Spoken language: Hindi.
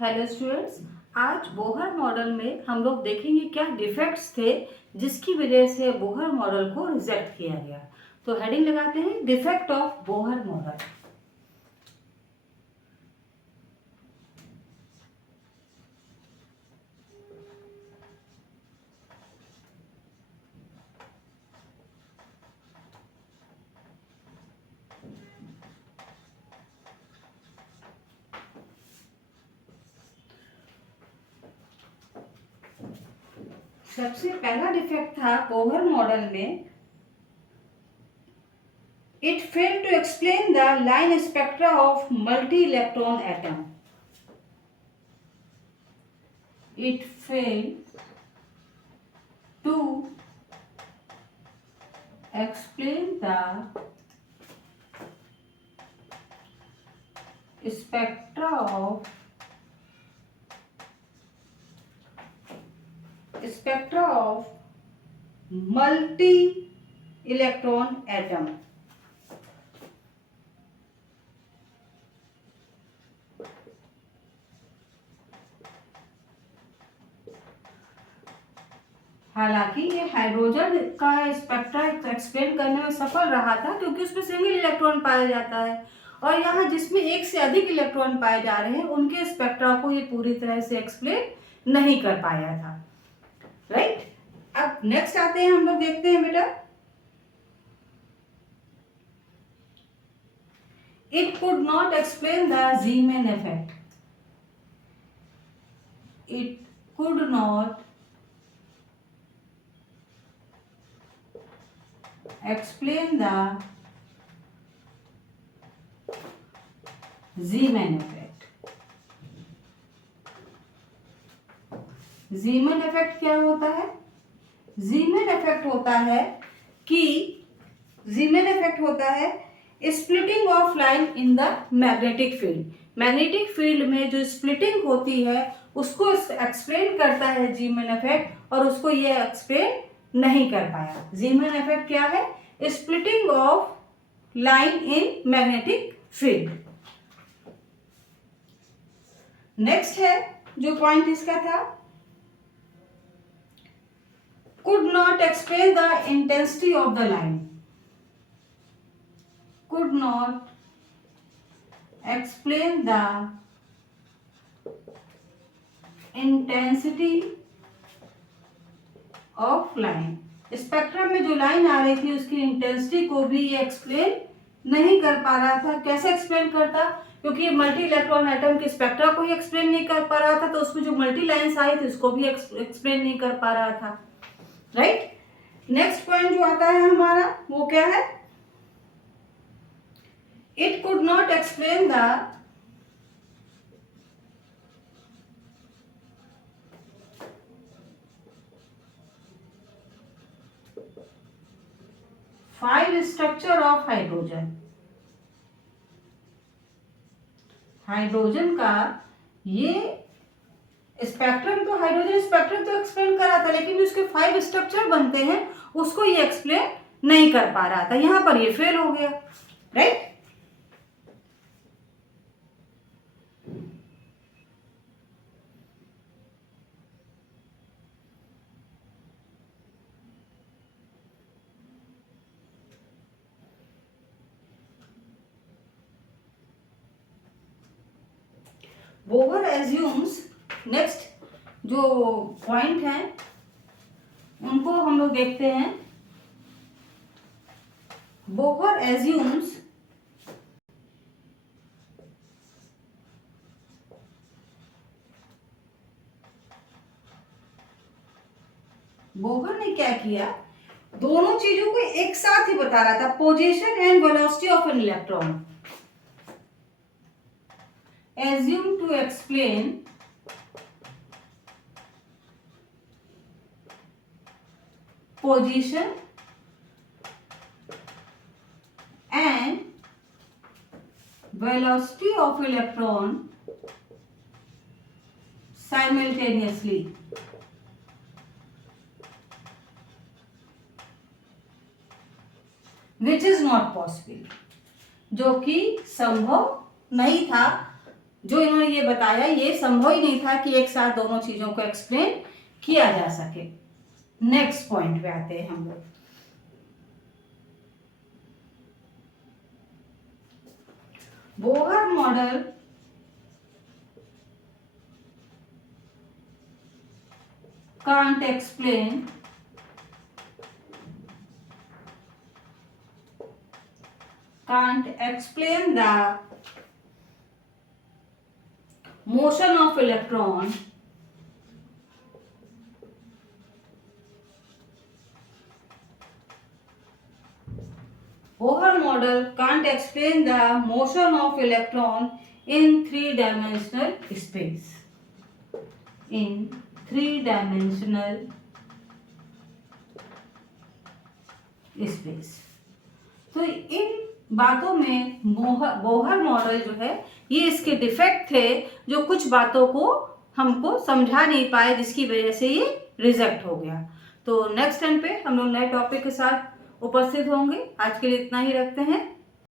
हेलो स्टूडेंट्स, आज बोहर मॉडल में हम लोग देखेंगे क्या डिफेक्ट्स थे जिसकी वजह से बोहर मॉडल को रिजेक्ट किया गया। तो हेडिंग लगाते हैं डिफेक्ट ऑफ बोहर मॉडल। सबसे पहला डिफेक्ट था बोहर मॉडल में, it failed to explain the line spectra of multi electron atom. It failed to explain the spectra of multi electron atom. हालांकि ये हाइड्रोजन का स्पेक्ट्रा एक्सप्लेन करने में सफल रहा था क्योंकि उसमें सिंगल इलेक्ट्रॉन पाया जाता है, और यहाँ जिसमें एक से अधिक इलेक्ट्रॉन पाए जा रहे हैं उनके स्पेक्ट्रा को ये पूरी तरह से एक्सप्लेन नहीं कर पाया था। राइट, अब नेक्स्ट आते हैं, हम लोग देखते हैं बेटा, it could not explain the Zeeman effect. It could not explain the Zeeman effect. Zeeman effect क्या होता है? Zeeman effect होता है कि Zeeman effect होता है splitting of line in the magnetic field. Magnetic field में जो स्प्लिटिंग होती है उसको एक्सप्लेन करता है Zeeman effect, और उसको ये एक्सप्लेन नहीं कर पाया। ज़ीमैन इफेक्ट क्या है? Splitting of line in magnetic field. Next है जो पॉइंट इसका था, could not explain the intensity of the line. Could not explain the intensity of line. Spectrum में जो लाइन आ रही थी उसकी इंटेंसिटी को भी ये एक्सप्लेन नहीं कर पा रहा था। कैसे एक्सप्लेन करता? क्योंकि मल्टी इलेक्ट्रॉन एटम के स्पेक्ट्रा को ही एक्सप्लेन नहीं कर पा रहा था, तो उसमें जो मल्टी लाइंस आई थी उसको भी एक्सप्लेन नहीं कर पा रहा था। राइट, नेक्स्ट पॉइंट जो आता है हमारा वो क्या है? It could not explain the five structure of hydrogen. Hydrogen का ये स्पेक्ट्रम, तो हाइड्रोजन स्पेक्ट्रम तो एक्सप्लेन कर रहा था, लेकिन उसके 5 स्ट्रक्चर बनते हैं उसको ये एक्सप्लेन नहीं कर पा रहा था। यहां पर ये फेल हो गया। राइट, बोहर एज्यूम्स, नेक्स्ट जो पॉइंट है उनको हम लोग देखते हैं। बोहर एज्यूम्स बोहर ने क्या किया, दोनों चीजों को एक साथ ही बता रहा था, position and velocity of an electron. assume to explain position and velocity of electron simultaneously, which is not possible, जो कि संभव नहीं था। जो इन्होंने ये बताया ये संभव ही नहीं था कि एक साथ दोनों चीजों को एक्सप्लेन किया जा सके। नेक्स्ट पॉइंट पे आते हैं हम लोग। Bohr model can't explain the motion of electron Bohr model can't explain the motion of electron in three-dimensional space. In three-dimensional space. तो इन बातों में बोहर मॉडल जो है ये इसके डिफेक्ट थे जो कुछ बातों को हमको समझा नहीं पाए, जिसकी वजह से ये रिजेक्ट हो गया। तो नेक्स्ट टाइम पे हम लोग नए टॉपिक के साथ उपस्थित होंगे। आज के लिए इतना ही रखते हैं।